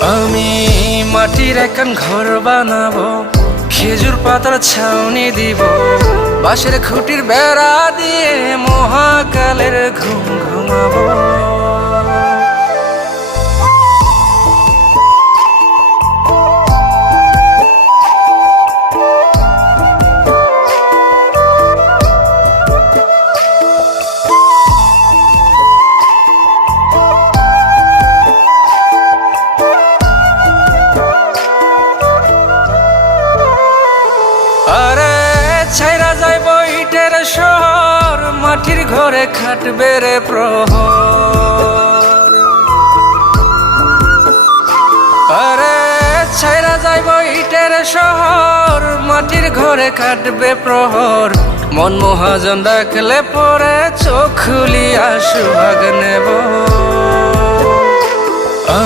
আমি মাটির একখান ঘর বানাবো, খেজুর পাতার ছাউনি দিব, বাঁশের খুঁটির বেড়া দিয়ে মহাকালের ঘুম ঘুমাবো। আরে ছাইরা যাইব ইটের শহর, মাটির ঘরে খাটবে রে প্রহর। আরে ছাইরা যাইব ইটের শহর, মাটির ঘরে খাটবে প্রহর। মন মহাজন ডাকলে পরে চোখ খুলিয়া সুহাগ নেব।